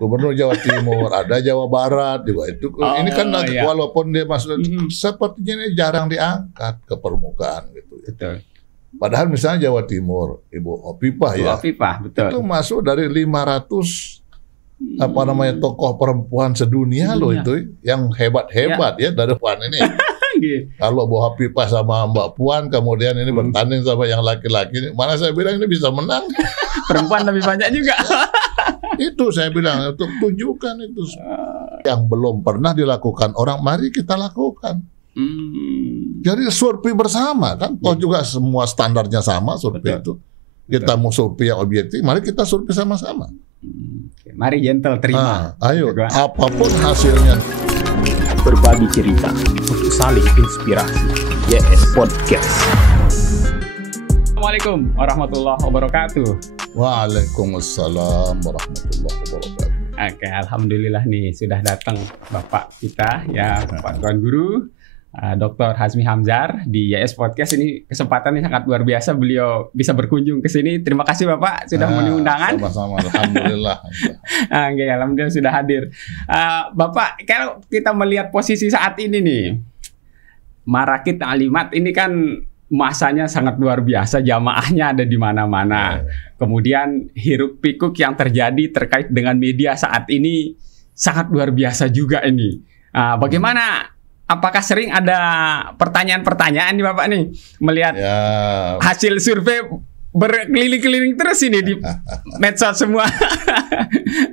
Gubernur Jawa Timur, ada Jawa Barat juga itu. Ini kan walaupun dia masuk, sepertinya ini jarang diangkat ke permukaan gitu. Betul. Padahal misalnya Jawa Timur, Ibu Opipah ya, Opipah, betul. itu masuk dari 500 tokoh perempuan sedunia loh itu, yang hebat-hebat ya dari Puan ini. Kalau Bu Opipah sama Mbak Puan kemudian ini bertanding sama yang laki-laki, mana saya bilang ini bisa menang. Perempuan lebih banyak juga. Itu saya bilang, untuk tunjukkan itu yang belum pernah dilakukan orang, mari kita lakukan. Jadi survei bersama kan, toh juga semua standarnya sama survei itu. Kita mau survei yang objektif, mari kita survei sama-sama. Mari gentle terima. Ayo, apapun hasilnya. Berbagi cerita untuk saling inspirasi. YS Podcast. Assalamualaikum warahmatullahi wabarakatuh. Waalaikumsalam warahmatullahi wabarakatuh. Oke, alhamdulillah nih sudah datang Bapak kita ya, Pak Tuan Guru, Dr. Hazmi Hamzar di YS Podcast. Ini kesempatannya sangat luar biasa, beliau bisa berkunjung ke sini. Terima kasih Bapak sudah memenuhi undangan. Sama-sama, alhamdulillah. Oke, alhamdulillah sudah hadir. Bapak, kalau kita melihat posisi saat ini nih, Marakit Alimat ini kan masanya sangat luar biasa, jamaahnya ada di mana-mana. Kemudian hiruk pikuk yang terjadi terkait dengan media saat ini sangat luar biasa juga ini. Bagaimana? Apakah sering ada pertanyaan-pertanyaan nih Bapak nih melihat hasil survei berkeliling-keliling terus ini di medsos semua?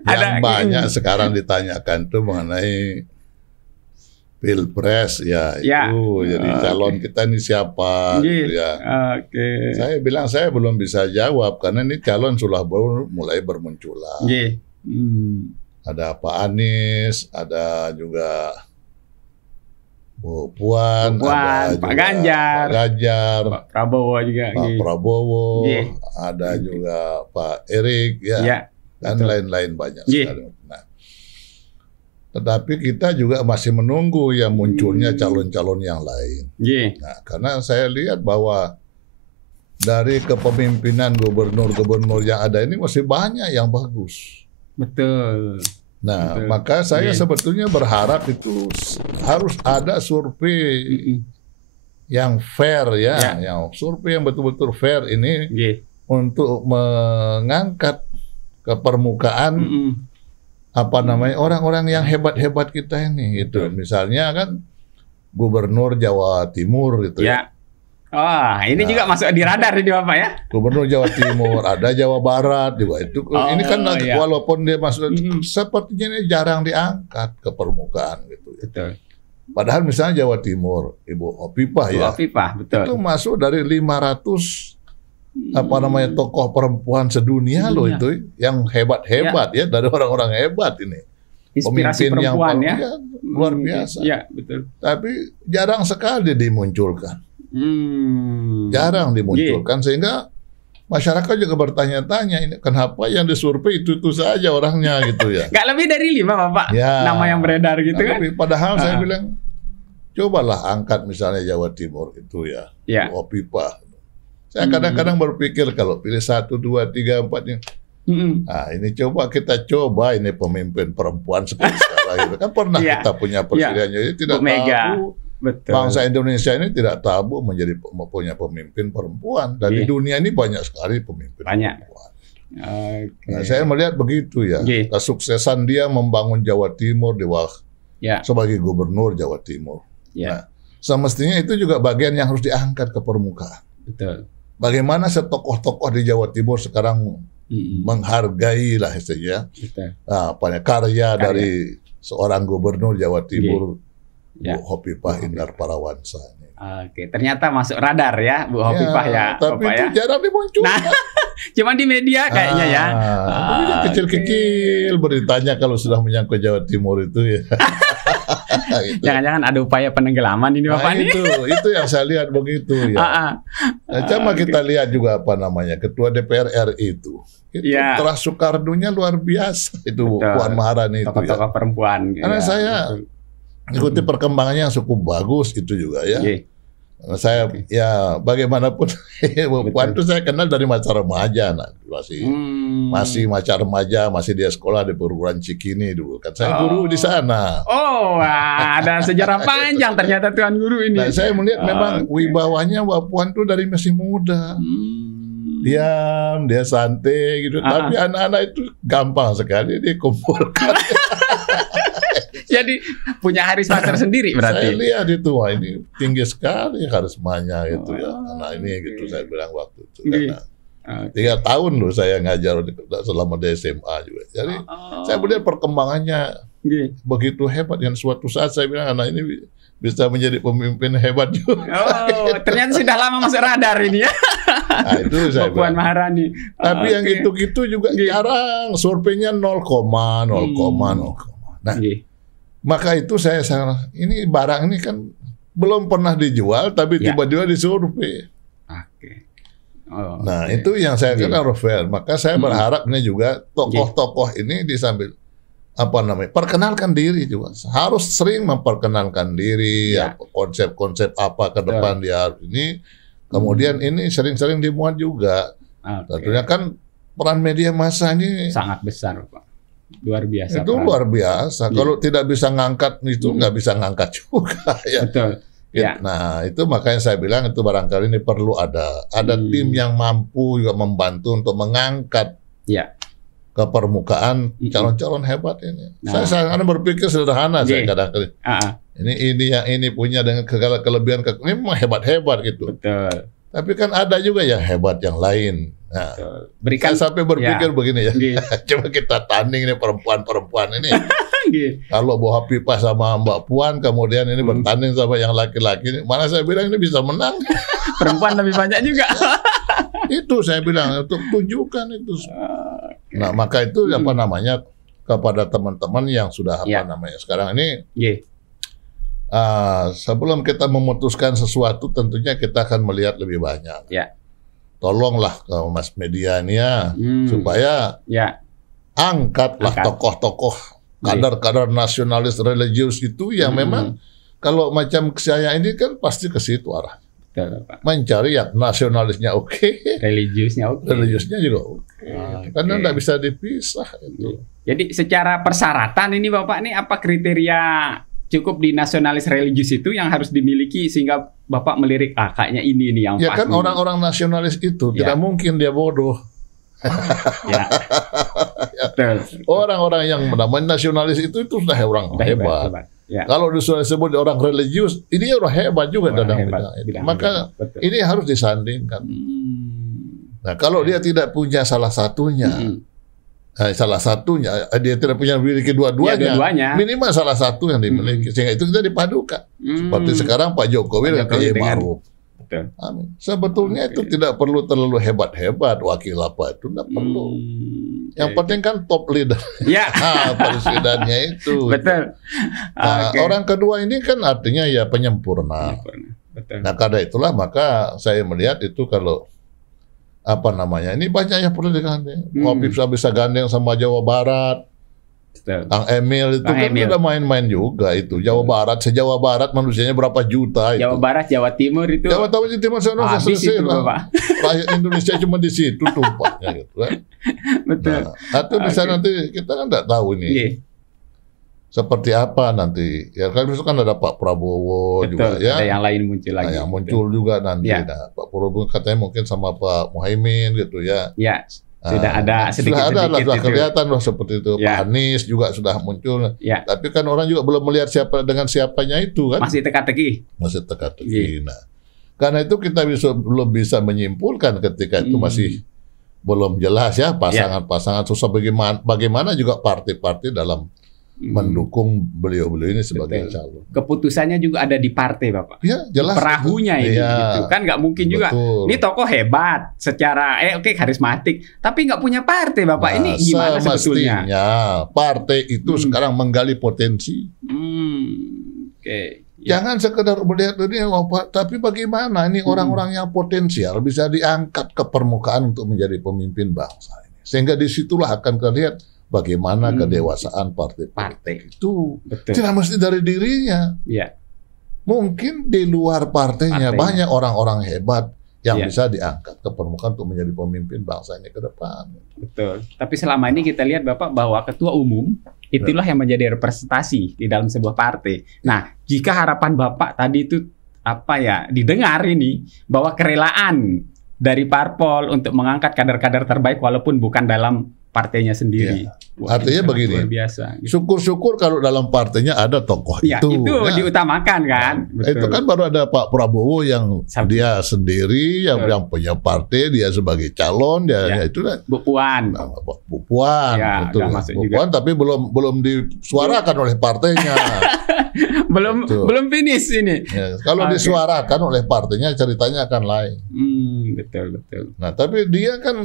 Yang banyak sekarang ditanyakan tuh mengenai Pilpres itu, jadi calon kita ini siapa gitu ya. Saya bilang saya belum bisa jawab karena ini calon sudah mulai bermunculan. Ada Pak Anies, ada juga Bu Puan, ada Pak Ganjar, Pak Prabowo juga, Pak Prabowo, ada juga Pak Erik dan lain-lain banyak sekali. Nah, tetapi kita juga masih menunggu yang munculnya calon-calon yang lain. Nah, karena saya lihat bahwa dari kepemimpinan gubernur-gubernur yang ada ini masih banyak yang bagus. Betul. Nah, maka saya sebetulnya berharap itu harus ada survei yang fair yang survei yang betul-betul fair ini untuk mengangkat ke permukaan orang-orang yang hebat-hebat kita ini gitu. Misalnya kan Gubernur Jawa Timur gitu ya. Ini juga masuk di radar ini Bapak ya. Gubernur Jawa Timur, ada Jawa Barat juga itu. Ini kan walaupun dia masuk, sepertinya ini jarang diangkat ke permukaan gitu. Padahal misalnya Jawa Timur, Ibu Opipah betul. Itu masuk dari 500 tokoh perempuan sedunia loh itu, yang hebat-hebat ya dari orang-orang hebat ini. Inspirasi pemimpin perempuan yang luar biasa. Betul. Tapi jarang sekali dimunculkan. Jarang dimunculkan sehingga masyarakat juga bertanya-tanya ini kenapa yang disurvei itu saja orangnya gitu ya. Nggak lebih dari 5 Bapak nama yang beredar gitu kan. Padahal saya bilang cobalah angkat misalnya Jawa Timur itu ya. Opipah. Saya kadang-kadang berpikir kalau pilih 1, 2, 3, 4 ini. Nah, ini kita coba ini pemimpin perempuan seperti sekarang itu. Kan pernah kita punya presiden jadi tidak tabu. Betul. Bangsa Indonesia ini tidak tabu punya pemimpin perempuan. Dan di dunia ini banyak sekali pemimpin perempuan. Nah, saya melihat begitu ya. Kesuksesan dia membangun Jawa Timur sebagai gubernur Jawa Timur. Nah, semestinya itu juga bagian yang harus diangkat ke permukaan. Betul. Bagaimana setokoh-tokoh di Jawa Timur sekarang menghargai lah istilahnya karya dari seorang gubernur Jawa Timur, Bu Opipah Indar Parawansa. Ternyata masuk radar ya Bu Opipah tapi itu jarang dimunculkan. Cuma di media kayaknya kecil-kecil beritanya kalau sudah menyangkut Jawa Timur itu ya. Jangan-jangan ada upaya penenggelaman ini Bapak nih. Itu yang saya lihat begitu ya. Coba kita lihat juga Ketua DPR RI itu Terah Soekarno-nya luar biasa itu Puan Maharani itu tokoh-tokoh perempuan. Karena saya ikuti perkembangannya yang cukup bagus itu juga ya. Saya ya bagaimanapun Puan itu saya kenal dari masa remaja, masih masa remaja, masih dia sekolah di perguruan Cikini dulu kan saya guru di sana. Oh, ada sejarah panjang ternyata Tuan Guru ini. Nah, saya melihat memang wibawanya Mbak Puan itu dari masih muda. Diam, dia santai gitu. Tapi anak-anak itu gampang sekali dikumpulkan. Jadi punya karisma tersendiri berarti. Saya lihat itu, wah ini tinggi sekali karismanya gitu ya. Anak ini gitu saya bilang waktu itu. Karena 3 tahun loh saya ngajar selama di SMA juga. Jadi saya melihat perkembangannya begitu hebat. Yang suatu saat saya bilang anak ini bisa menjadi pemimpin hebat juga. Oh, ternyata sudah lama masuk radar ini ya. Nah, itu saya Puan Maharani. Tapi yang gitu-gitu juga jarang. Surveinya 0, Nah, maka itu saya sangat, ini barang ini kan belum pernah dijual, tapi tiba-tiba disurvei. Nah, itu yang saya kira harus fair. Maka saya berharap ini juga tokoh-tokoh ini disambil perkenalkan diri juga. Harus sering memperkenalkan diri, konsep-konsep apa ke depan dia ini. Kemudian ini sering-sering dimuat juga. Tentunya kan peran media massa ini sangat besar, Pak. Luar biasa. Itu luar biasa. Kalau tidak bisa ngangkat itu nggak bisa ngangkat juga ya. Betul. Nah, itu makanya saya bilang itu barangkali ini perlu ada tim yang mampu juga membantu untuk mengangkat ke permukaan calon-calon hebat ini. Saya berpikir sederhana saya kadang-kadang. Ini punya dengan segala kelebihan ini memang hebat-hebat gitu. Betul. Tapi kan ada juga yang hebat yang lain. Nah, saya sampai berpikir begini ya. Coba kita tanding nih perempuan-perempuan ini. Kalau bawa pipa sama Mbak Puan, kemudian ini bertanding sama yang laki-laki, mana saya bilang ini bisa menang. Perempuan lebih banyak juga. Itu saya bilang untuk tunjukkan itu. Nah, maka itu kepada teman-teman yang sudah sekarang ini. Sebelum kita memutuskan sesuatu, tentunya kita akan melihat lebih banyak. Tolonglah ke mas media ini supaya angkatlah tokoh-tokoh kadar-kadar nasionalis religius itu yang memang kalau macam saya ini kan pasti ke situ arah. Mencari yang nasionalisnya religiusnya juga karena tidak bisa dipisah itu. Jadi secara persyaratan ini Bapak ini apa kriteria cukup di nasionalis religius itu yang harus dimiliki sehingga Bapak melirik kayaknya ini nih yang ya pas. Kan orang-orang nasionalis itu tidak mungkin dia bodoh. Orang-orang yang namanya nasionalis itu sudah orang hebat. Kalau disebut orang religius, ini orang hebat juga dalam bidang itu. Maka ini harus disandingkan. Nah, kalau dia tidak punya salah satunya, dia tidak punya memiliki dua-duanya, minimal salah satu yang dimiliki sehingga itu kita dipadukan seperti sekarang Pak Jokowi dengan Kiai Maruf. Sebetulnya itu tidak perlu terlalu hebat-hebat wakil apa itu tidak perlu. Yang penting kan top leader, presidennya itu. Betul. Nah, orang kedua ini kan artinya ya penyempurna. Betul. Nah, karena itulah maka saya melihat itu kalau ini banyak yang perlu digandeng. Kopi bisa gandeng sama Jawa Barat. Kang Emil itu kan udah main-main juga itu. Jawa Barat, se-Jawa Barat manusianya berapa juta itu. Jawa Barat, Jawa Timur itu. Jawa Timur sana selesai lah. Rakyat Indonesia cuma di situ tumpahnya gitu kan. Betul. Nah, itu bisa nanti kita kan nggak tahu ini. Seperti apa nanti? Ya kan besok kan ada Pak Prabowo juga ya. Ada yang lain muncul lagi. Yang muncul juga nanti. Nah, Pak Prabowo katanya mungkin sama Pak Muhaimin gitu ya. Ya. Sudah ada sedikit-sedikit sudah kelihatan loh seperti itu. Pak Anies juga sudah muncul. Tapi kan orang juga belum melihat siapanya itu kan. Masih teka-teki. Nah, karena itu kita belum bisa menyimpulkan ketika itu masih belum jelas ya pasangan-pasangan susah bagaimana juga partai-partai dalam mendukung beliau-beliau ini sebagai calon. Keputusannya juga ada di partai, Bapak. Ya, jelas. Di perahunya ini gitu. Kan nggak mungkin juga. Ini tokoh hebat secara karismatik, tapi nggak punya partai, Bapak. Ini gimana sebetulnya? Partai itu sekarang menggali potensi. Jangan sekedar melihat ini, tapi bagaimana ini orang-orang yang potensial bisa diangkat ke permukaan untuk menjadi pemimpin bangsa ini. Sehingga disitulah akan terlihat bagaimana kedewasaan partai itu. Betul. Tidak mesti dari dirinya. Mungkin di luar partainya banyak orang-orang hebat yang bisa diangkat ke permukaan untuk menjadi pemimpin bangsanya ke depan. Betul. Tapi selama ini kita lihat Bapak bahwa ketua umum itulah yang menjadi representasi di dalam sebuah partai. Nah, jika harapan Bapak tadi itu didengar ini bahwa kerelaan dari parpol untuk mengangkat kader-kader terbaik walaupun bukan dalam partainya sendiri. Wah, artinya begini, luar biasa. Syukur-syukur kalau dalam partainya ada tokoh itu diutamakan kan. Itu kan baru ada Pak Prabowo yang dia sendiri yang punya partai, dia sebagai calon, dia itu kan Bu Puan. Bu Puan, betul. Bu Puan, tapi belum disuarakan oleh partainya. belum finish ini. Kalau disuarakan oleh partainya ceritanya akan lain. Betul. Nah, tapi dia kan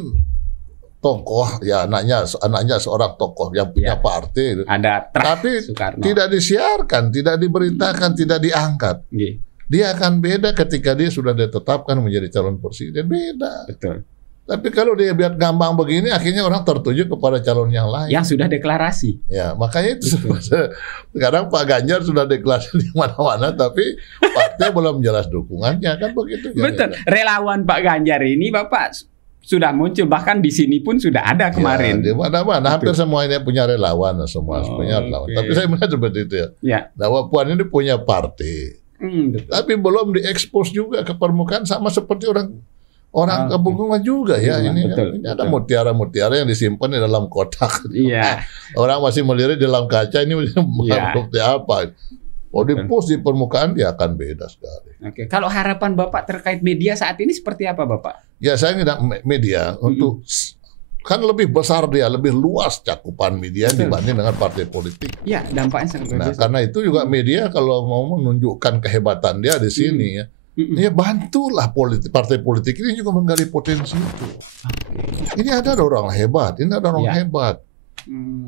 tokoh, ya anaknya seorang tokoh yang punya partai. Tapi Soekarno. Tidak disiarkan, tidak diberitakan, tidak diangkat. Dia akan beda ketika dia sudah ditetapkan menjadi calon presiden, beda. Betul. Tapi kalau dia biar gampang begini, akhirnya orang tertuju kepada calon yang lain. Yang sudah deklarasi. Ya, makanya itu sekarang Pak Ganjar sudah deklarasi di mana-mana, tapi partai belum jelas dukungannya, kan begitu. Betul. Relawan Pak Ganjar ini, Bapak, sudah muncul, bahkan di sini pun sudah ada kemarin. Di mana-mana hampir semuanya punya relawan, punya relawan. Tapi saya melihat seperti itu ya. Nah, Puan ini punya partai, tapi belum diekspos juga ke permukaan sama seperti orang kebungungan juga ya. Ini ada mutiara-mutiara yang disimpan di dalam kotak. Orang masih melirik di dalam kaca, ini bukti apa? Oh, di post di permukaan dia akan beda sekali. Oke, kalau harapan Bapak terkait media saat ini seperti apa, Bapak? Ya, saya tidak media untuk kan lebih besar dia, lebih luas cakupan media dibanding dengan partai politik. Ya, dampaknya sangat besar. Karena itu juga media kalau mau menunjukkan kehebatan dia di sini ya bantulah partai politik ini juga menggali potensi itu. Ini ada orang hebat, ini ada orang hebat.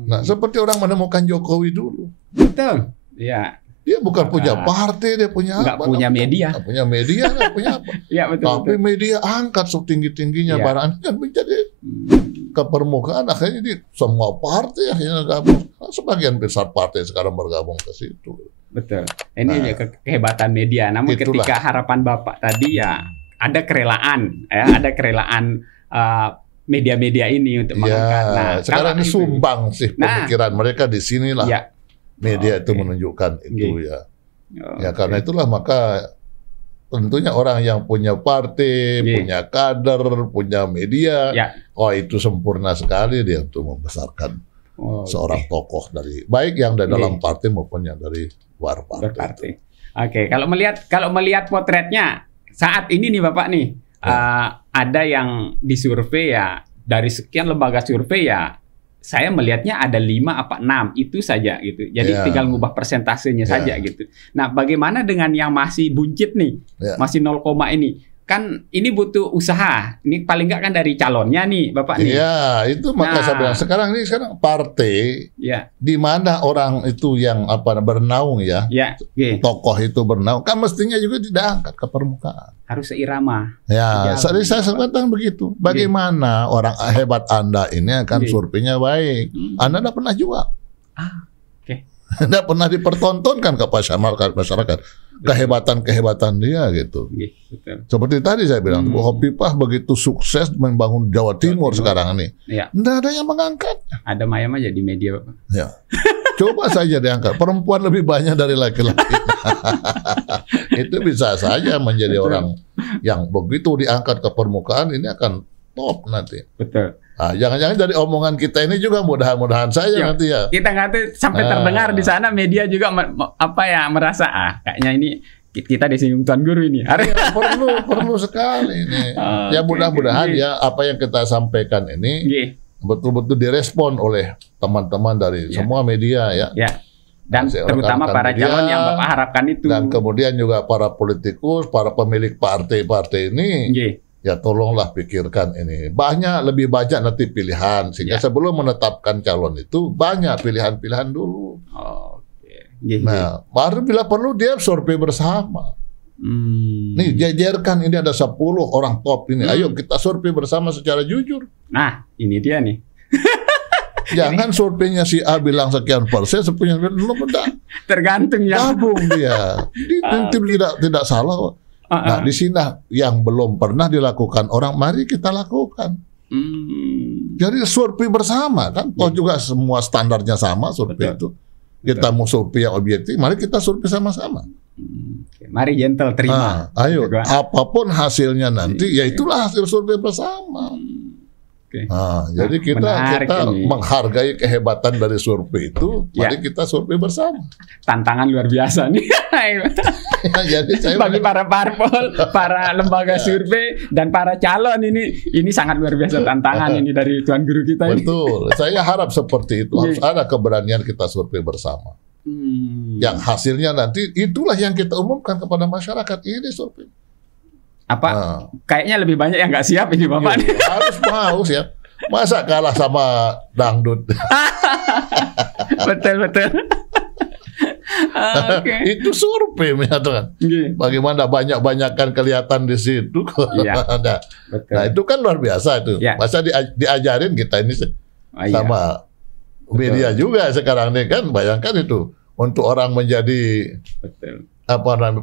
Nah, seperti orang menemukan Jokowi dulu. Betul. Ya. Dia bukan punya partai, dia punya apa? Punya media. Nggak punya media, nggak punya apa. Tapi media angkat setinggi-tingginya barang kan menjadi ke permukaan, akhirnya di semua partai akhirnya gabung. Nah, sebagian besar partai sekarang bergabung ke situ. Betul. Ini kehebatan media. Namun ketika harapan Bapak tadi ada kerelaan, media-media ini untuk mengangkat. Nah, sekarang ini sumbang sih pemikiran mereka di sinilah. Media itu menunjukkan itu ya karena itulah maka tentunya orang yang punya partai, punya kader, punya media, itu sempurna sekali dia untuk membesarkan seorang tokoh dari baik yang dari dalam partai maupun yang dari luar partai. Oke, kalau melihat potretnya saat ini nih Bapak nih, ada yang disurvei dari sekian lembaga survei saya melihatnya ada 5 apa 6 itu saja gitu. Jadi tinggal ngubah persentasenya saja gitu. Nah, bagaimana dengan yang masih buncit nih? Masih 0, ini. Kan ini butuh usaha. Ini paling nggak kan dari calonnya nih, Bapak nih. Iya, itu maka saya bilang sekarang partai di mana orang itu yang bernaung tokoh itu bernaung, kan mestinya juga tidak angkat ke permukaan. Harus seirama. Ya, saya katakan begitu. Bagaimana orang hebat Anda ini akan surveinya baik. Anda tidak pernah jual. Tidak pernah dipertontonkan ke masyarakat. Kehebatan dia gitu. Betul. Seperti tadi saya bilang, Bu Hovifah begitu sukses membangun Jawa Timur sekarang ini. Tidak ada yang mengangkat. Ada mayam aja di media, Bapak. Ya. Coba saja diangkat. Perempuan lebih banyak dari laki-laki. Itu bisa saja menjadi orang yang begitu diangkat ke permukaan ini akan top nanti. Betul. Nah, jangan-jangan dari omongan kita ini juga mudah-mudahan saja nanti ya. Kita ngerti sampai terdengar di sana media juga merasa kayaknya ini kita disinggung Tuan Guru ini. Perlu sekali ini. Ya mudah-mudahan apa yang kita sampaikan ini betul-betul direspon oleh teman-teman dari semua media ya. Dan terutama para calon yang Bapak harapkan itu. Dan kemudian juga para politikus, para pemilik partai-partai ini. Ya tolonglah pikirkan ini. Lebih banyak nanti pilihan. Sehingga sebelum menetapkan calon itu banyak pilihan-pilihan dulu. Nah, baru bila perlu dia survei bersama. Nih jajarkan ini ada 10 orang top ini. Ayo kita survei bersama secara jujur. Nah, ini dia nih. Jangan surveinya si A bilang sekian persen, surveinya belum ada. Tergantung ya. Gabung dia. Tidak salah. Nah, di sini yang belum pernah dilakukan orang, mari kita lakukan. Jadi survei bersama kan, toh juga semua standarnya sama survei itu. Kita mau survei yang objektif, mari kita survei sama-sama. Mari gentle terima. Ayo, apapun hasilnya nanti, ya itulah hasil survei bersama. Jadi kita menghargai kehebatan dari survei itu, mari kita survei bersama. Tantangan luar biasa nih. Jadi bagi para parpol, para lembaga survei dan para calon ini sangat luar biasa tantangan ini dari Tuan Guru kita ini. Betul. Saya harap seperti itu. Harus ada keberanian kita survei bersama. Yang hasilnya nanti itulah yang kita umumkan kepada masyarakat. Ini survei. Kayaknya lebih banyak yang nggak siap ini Bapak. Harus mau siap. Masa kalah sama dangdut? Betul. Itu survei menyatakan. Bagaimana banyak-banyakan kelihatan di situ. Nah itu kan luar biasa itu. Masa diajarin kita ini sama media juga sekarang ini kan, bayangkan itu untuk orang menjadi pemenang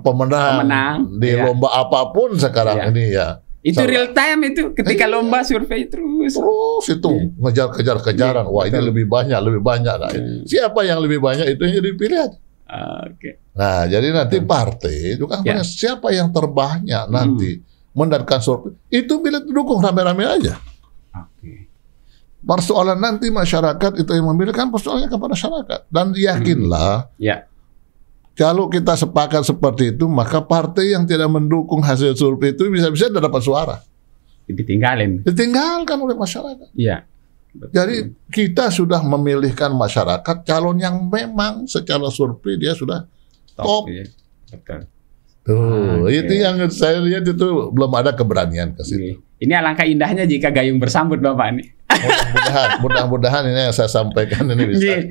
di lomba apapun sekarang ini ya. Itu real time itu ketika lomba survei terus itu kejar-kejaran. Wah ini lebih banyak. Nah, siapa yang lebih banyak itu yang dipilih. Nah jadi nanti partai itu kan siapa yang terbanyak nanti mendapatkan survei itu bila dukung rame-rame aja. Persoalan nanti masyarakat itu yang memilih kan persoalannya kepada masyarakat, dan yakinlah. Kalau kita sepakat seperti itu, maka partai yang tidak mendukung hasil survei itu bisa-bisa tidak dapat suara. Ditinggalkan oleh masyarakat. Jadi kita sudah memilihkan masyarakat calon yang memang secara survei dia sudah top. Itu yang saya lihat itu belum ada keberanian ke situ. Ini alangkah indahnya jika gayung bersambut Bapak ini. Mudah-mudahan ini yang saya sampaikan ini bisa.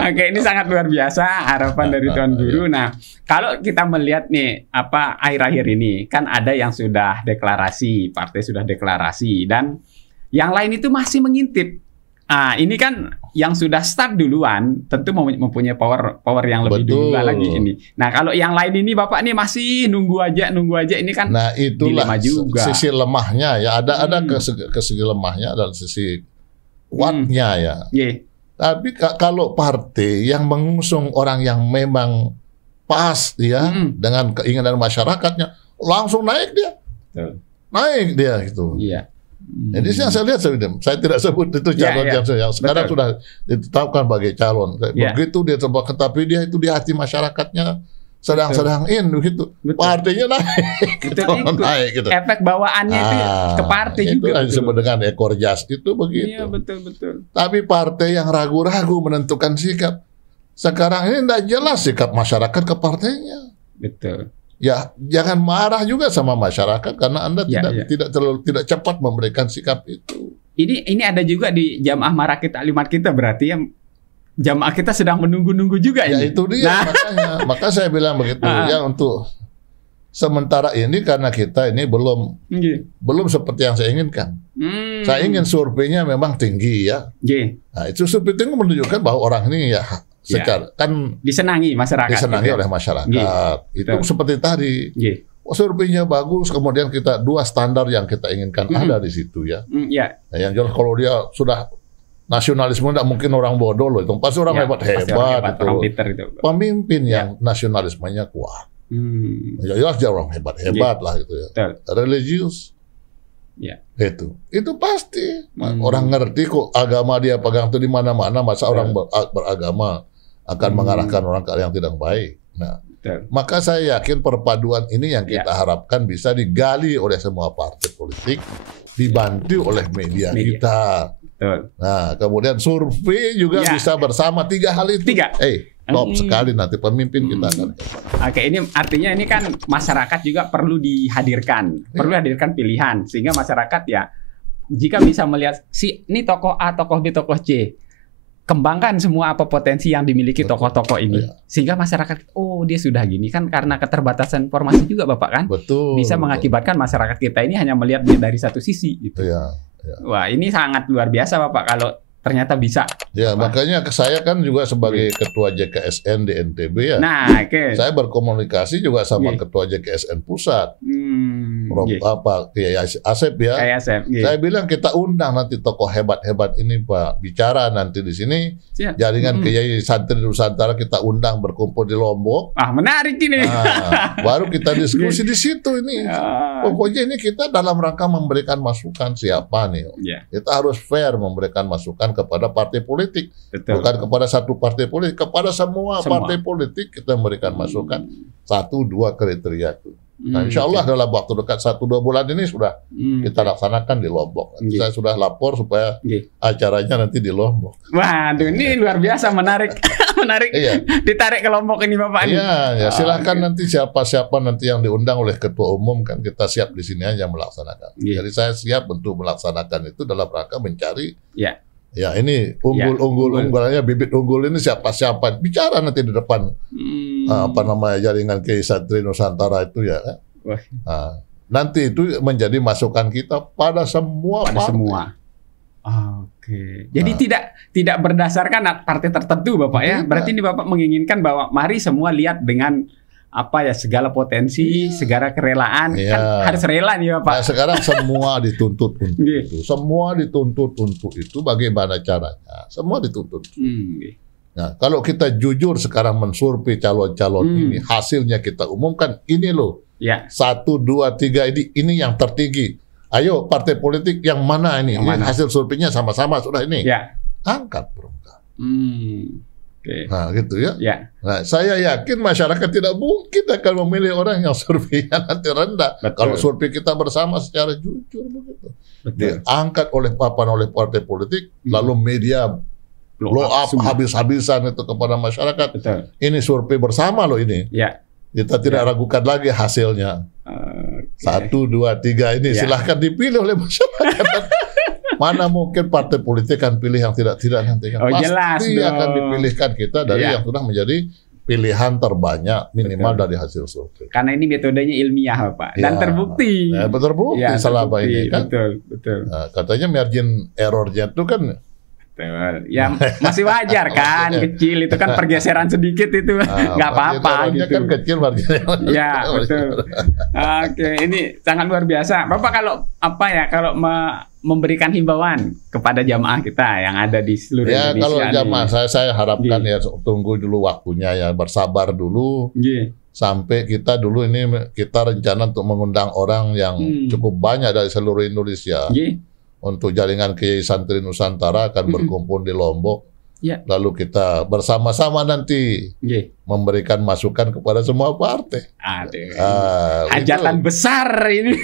Ini sangat luar biasa harapan dari Tuan Guru. Nah, kalau kita melihat nih akhir-akhir ini kan ada yang sudah deklarasi, partai sudah deklarasi, dan yang lain itu masih mengintip. Ini kan yang sudah start duluan tentu mempunyai power yang lebih dulu lagi ini. Nah, kalau yang lain ini Bapak nih masih nunggu aja ini kan. Nah, itulah sisi lemahnya ya. Ada ke sisi lemahnya dan sisi kuatnya ya. Tapi kalau partai yang mengusung orang yang memang pas dengan keinginan masyarakatnya, langsung naik dia. Naik dia gitu. Jadi yang saya lihat, saya tidak sebut itu calon yang sekarang sudah ditetapkan sebagai calon. Begitu dia terbakat, tapi dia itu di hati masyarakatnya sedang begitu. Partainya naik, naik gitu. Efek bawaannya itu ke partai juga. Itu disebut dengan ekor jas itu begitu. Iya betul. Tapi partai yang ragu-ragu menentukan sikap, sekarang ini tidak jelas sikap masyarakat ke partainya. Betul. Ya, jangan marah juga sama masyarakat karena Anda tidak cepat memberikan sikap itu. Ini ada juga di Jamaah Marakit Taklimat kita, berarti ya jamaah kita sedang menunggu-nunggu juga ya, ini. Itu dia makanya. Maka saya bilang begitu ya, untuk sementara ini karena kita ini belum seperti yang saya inginkan. Saya ingin surveinya memang tinggi ya. Nah, itu survei tinggi menunjukkan bahwa orang ini ya secara kan disenangi masyarakat, oleh masyarakat. Itu seperti tadi. Surveinya bagus, kemudian kita dua standar yang kita inginkan ada di situ ya. Nah, yang jelas kalau dia sudah nasionalisme, tidak mungkin orang bodoh loh, itu pasti orang hebat itu. Pemimpin yang nasionalismenya kuat. Ya jelas dia orang hebat lah gitu ya. Religius. Itu pasti orang ngerti kok agama dia pegang itu di mana-mana, masa orang beragama akan mengarahkan orang ke yang tidak baik. Nah, maka saya yakin perpaduan ini yang kita harapkan bisa digali oleh semua partai politik, dibantu oleh media kita. Nah, kemudian survei juga bisa bersama, tiga hal itu. Top sekali nanti pemimpin kita akan. Ini artinya ini kan masyarakat juga perlu dihadirkan, perlu hadirkan pilihan sehingga masyarakat ya jika bisa melihat ini tokoh A, tokoh B, tokoh C, kembangkan semua apa potensi yang dimiliki tokoh-tokoh ini sehingga masyarakat dia sudah gini kan, karena keterbatasan informasi juga Bapak kan. Bisa mengakibatkan masyarakat kita ini hanya melihat dari satu sisi gitu. Wah, ini sangat luar biasa Bapak kalau ternyata bisa. Ya, makanya saya kan juga sebagai ketua JKSN di NTB ya. Nah, saya berkomunikasi juga sama ketua JKSN pusat. Kiai Asep ya. Saya bilang kita undang nanti tokoh hebat-hebat ini Pak bicara nanti di sini. Jaringan Kiai Santri Nusantara kita undang berkumpul di Lombok. Menarik ini. Baru kita diskusi di situ ini. Pokoknya ini kita dalam rangka memberikan masukan siapa nih. Kita harus fair memberikan masukan kepada partai politik. Betul. Bukan kepada satu partai politik, kepada semua partai politik kita memberikan masukan 1-2 kriteria itu. Nah, insya Allah dalam waktu dekat 1-2 bulan ini sudah kita laksanakan di Lombok. Saya sudah lapor supaya acaranya nanti di Lombok. Waduh, ini luar biasa menarik. Menarik. Ditarik ke Lombok ini Bapak. Iya, silahkan nanti siapa nanti yang diundang oleh ketua umum kan kita siap di sini aja melaksanakan. Jadi saya siap untuk melaksanakan itu dalam rangka mencari. Ya ini unggulannya bibit unggul ini siapa bicara nanti di depan jaringan Kiai Santri Nusantara itu ya. Nanti itu menjadi masukan kita pada semua partai. Oke. Jadi tidak berdasarkan partai tertentu Bapak ya. Berarti ini Bapak menginginkan bahwa mari semua lihat dengan segala potensi, segala kerelaan, kan harus rela nih Bapak. Nah, sekarang semua dituntut untuk itu. Semua dituntut untuk itu. Bagaimana caranya? Semua dituntut. Nah, kalau kita jujur sekarang mensurvei calon-calon ini, hasilnya kita umumkan, ini loh. 1, 2, 3 ini yang tertinggi. Ayo partai politik yang mana ini? Hasil surveinya sama-sama sudah ini. Angkat bro. Nah gitu ya. Nah saya yakin masyarakat tidak mungkin akan memilih orang yang surveinya nanti rendah. Kalau survei kita bersama secara jujur begitu. Diangkat oleh partai politik, lalu media blow up habis-habisan itu kepada masyarakat. Ini survei bersama loh ini. Kita tidak ragukan lagi hasilnya. 1, 2, 3 ini silahkan dipilih oleh masyarakat. Mana mungkin partai politik akan pilih yang tidak nanti kan pasti akan dipilihkan kita dari yang sudah menjadi pilihan terbanyak minimal dari hasil survei. Karena ini metodenya ilmiah Pak dan terbukti. Terbukti selama ini kan. Betul. Nah, katanya margin errornya itu kan ya masih wajar kan, kecil itu kan pergeseran sedikit itu nggak apa-apa gitu. Kan kecil marginnya. Ya betul. Oke, ini sangat luar biasa. Bapak kalau memberikan himbauan kepada jamaah kita yang ada di seluruh Indonesia. Kalau jamaah saya harapkan tunggu dulu waktunya bersabar dulu. Sampai kita rencana untuk mengundang orang yang cukup banyak dari seluruh Indonesia. Untuk jaringan Kiai Santri Nusantara akan berkumpul di Lombok. Lalu kita bersama-sama nanti memberikan masukan kepada semua partai. Hajatan besar ini.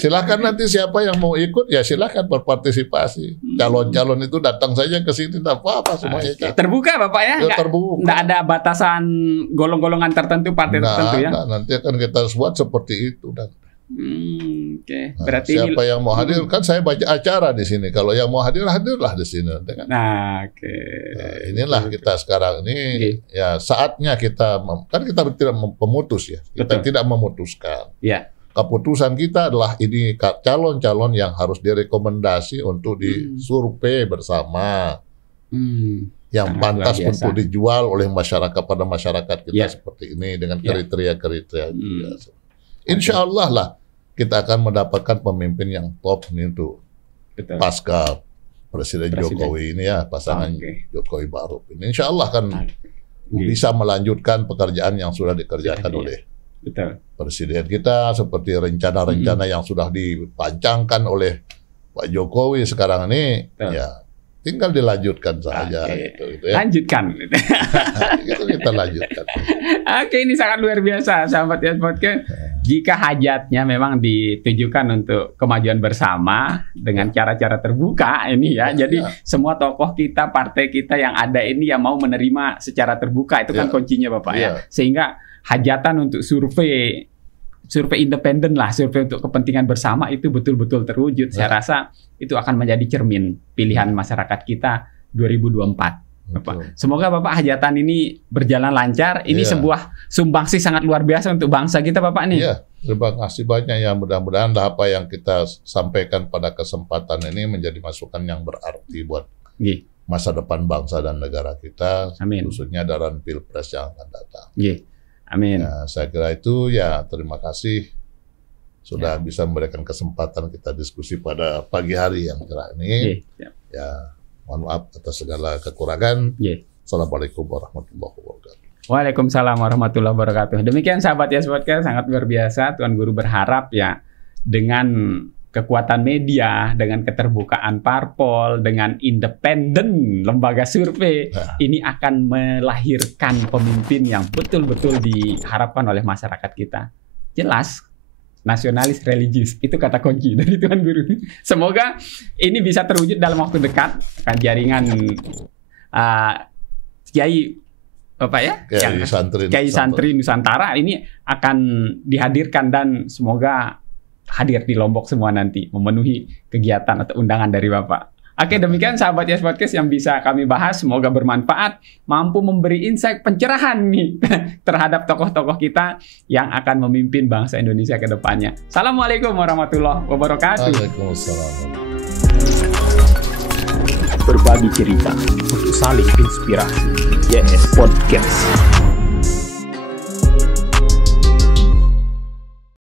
Silakan nanti siapa yang mau ikut silakan berpartisipasi. Calon-calon itu datang saja ke sini, tidak apa-apa semuanya. Terbuka Bapak ya? Terbuka. Nggak ada batasan golongan tertentu partai tertentu ya? Nanti akan kita buat seperti itu. Berarti siapa yang mau hadir kan saya baca acara di sini. Kalau yang mau hadirlah di sini. Inilah kita sekarang ini saatnya kita tidak pemutus ya. Kita tidak memutuskan. Keputusan kita adalah ini calon-calon yang harus direkomendasi untuk disurvei bersama. Yang pantas untuk dijual oleh masyarakat pada masyarakat kita seperti ini dengan kriteria-kriteria. Insya Allah lah kita akan mendapatkan pemimpin yang top nih untuk pasca Presiden Jokowi ini pasangan Jokowi Maruf ini. Insya Allah kan bisa melanjutkan pekerjaan yang sudah dikerjakan oleh Presiden kita seperti rencana-rencana yang sudah dipancangkan oleh Pak Jokowi sekarang ini tinggal dilanjutkan saja. Gitu ya. Lanjutkan. Itu kita lanjutkan. Ini sangat luar biasa, sahabat ya podcast. Jika hajatnya memang ditujukan untuk kemajuan bersama dengan cara-cara terbuka ini jadi semua tokoh kita, partai kita yang ada ini yang mau menerima secara terbuka itu kan kuncinya Bapak sehingga hajatan untuk survei independen lah, survei untuk kepentingan bersama itu betul-betul terwujud. Saya rasa itu akan menjadi cermin pilihan masyarakat kita 2024. Bapak. Semoga Bapak hajatan ini berjalan lancar. Ini sebuah sumbangsi sangat luar biasa untuk bangsa kita, Bapak nih. Iya, terima kasih banyak ya. Mudah-mudahan apa yang kita sampaikan pada kesempatan ini menjadi masukan yang berarti buat masa depan bangsa dan negara kita, khususnya dalam Pilpres yang akan datang. Amin. Ya, saya kira itu ya, terima kasih sudah bisa memberikan kesempatan kita diskusi pada pagi hari yang cerah ini. Ya, mohon maaf atas segala kekurangan. Assalamualaikum warahmatullahi wabarakatuh. Waalaikumsalam warahmatullahi wabarakatuh. Demikian sahabat YES Podcast, sangat luar biasa. Tuan Guru berharap ya dengan kekuatan media, dengan keterbukaan parpol, dengan independen lembaga survei, ini akan melahirkan pemimpin yang betul-betul diharapkan oleh masyarakat kita. Jelas, nasionalis religius, itu kata kunci dari Tuan Guru. Semoga ini bisa terwujud dalam waktu dekat. Kan jaringan Kiai Bapak ya, Kiai Santri Nusantara ini akan dihadirkan dan semoga hadir di Lombok semua nanti memenuhi kegiatan atau undangan dari Bapak. Oke, demikian sahabat YES Podcast yang bisa kami bahas. Semoga bermanfaat, mampu memberi insight pencerahan nih terhadap tokoh-tokoh kita yang akan memimpin bangsa Indonesia ke depannya. Assalamualaikum warahmatullahi wabarakatuh. Waalaikumsalam. Berbagi cerita untuk saling inspirasi. YES Podcast.